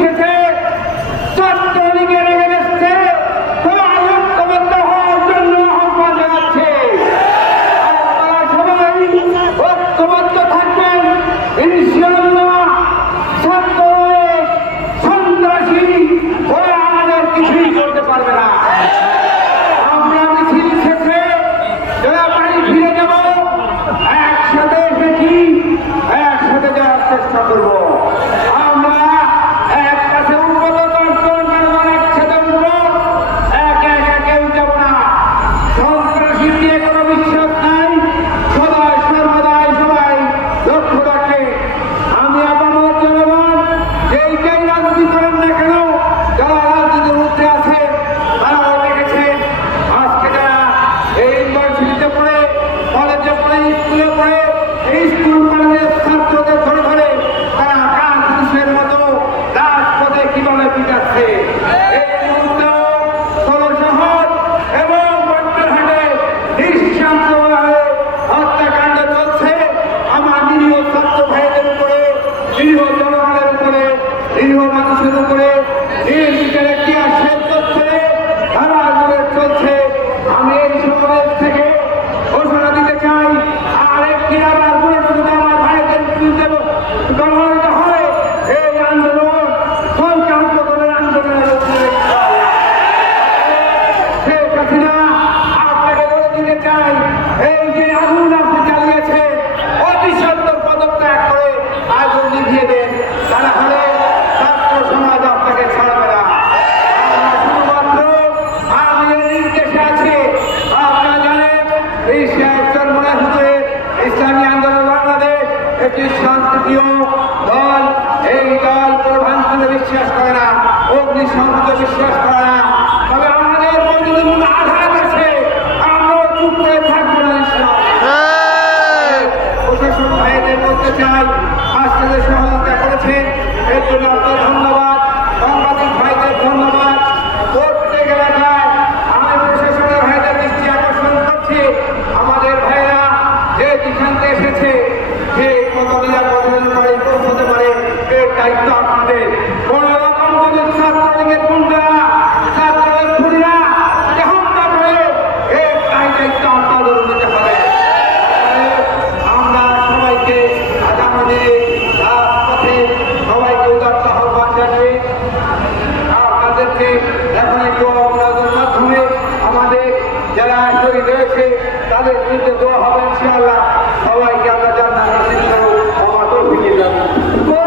শেষে ছাত্রলীগের এগেনস্টে সবাই ঐক্যবদ্ধ হওয়ার জন্য আহ্বান জানাচ্ছে। আপনারা সবাই ঐক্যবদ্ধ থাকবেন ইনশাআল্লাহ। ছাত্র সন্ত্রাসী ওরা আমাদের কিছুই করতে পারবে না। আমরা মিছিল শেষে যারা বাড়ি ফিরে যাব একসাথে এসেছি, একসাথে যাওয়ার চেষ্টা করব। আমরা এক পাশে উন্নত একসাথে উঠব, একে একে কেউ যাব না। সন্ত্রাসী নিয়ে কোনো বিশ্বাস নাই, সদাই সর্বদাই সবাই লক্ষ্য রাখে। আমি আমার জনগণ যেইটাই রাজনীতি করেন না কেন, যারা রাজনীতির মধ্যে আছে তারাও দেখেছেন আজকে যারা এই ইউনিভার্সিটিতে পড়ে, কলেজে পড়ে, স্কুলে পড়ে, এই স্কুল কলেজের ছাত্রদের ধরে ধরে তারা কান পুলিশের মতো রাজপথে কিভাবে পিটাচ্ছে। এই মুহূর্তে ষোলশহর এবং বট্টরহাটে নিঃশংসভাবে হত্যাকাণ্ড চলছে আমার নিরীহ ছাত্র ভাইদের উপরে, নিরীহ জনগণের উপরে, নিরীহ মানুষের উপরে। একটি শেষ করছে, ধারাগুলো চলছে। আমি এই সমাবেশ থেকে ঘোষণা দিতে চাই, আর একটি আবার যদি আমার ভাইদের বিরুদ্ধে গণহত্যা হয়, এই আন্দোলন সরকার প্রকরণের আন্দোলনের উপরে। শেখ হাসিনা আপনাকে বলে দিতে চাই, এই যে আগুন আপনি চালিয়েছে অতি সত্তর পদত্যাগ করে আগুন নিভিয়ে দেন, তারা হলে ছাত্র সমাজ আপনাকে ছাড়বে না। শুধুমাত্র আমি এর নির্দেশে আছি। আপনারা জানেন এই শেখ চরমনাই হুজুরের ইসলামী আন্দোলন বাংলাদেশ একটি শান্তিপ্রিয় দল। এই দল প্রধানমন্ত্রী বিশ্বাস করে না, অগ্নিসংযোগে বিশ্বাস করে না। তবে আমাদের মধ্যে যদি আঘাত আছে, আমরাও চুপ করে থাকবো না ইনশাআল্লাহ। প্রশাসন ভাইদের বলতে চাই, আজকে যে সহযোগিতা করেছেন এর জন্য আপনার ধন্যবাদ। সাংবাদিক ভাইদের ধন্যবাদ। প্রত্যেক এলাকায় আমি প্রশাসনের ভাইদের দৃষ্টি আকর্ষণ করছি, আমাদের ভাইরা যে যেখান থেকে এসেছে যে কত নিরাপদে পৌঁছতে পারে এর দায়িত্ব আপনাদের। কোন রকম যদি ছাত্রলীগের গুন্ডারা, ছাত্রলীগ খুনিরা হত্যা করে এর দায়িত্ব আপনাদের নিতে হবে। আমরা সবাইকে আগামী দিনে রাজপথে সবাইকে উদাত্ত আহ্বান জানিয়ে আপনাদেরকে এখন একটু অবদানের মাধ্যমে আমাদের যারা শহীদ হয়েছে তাদের বিরুদ্ধে দোয়া হবে ইনশাআল্লাহ। সবাইকে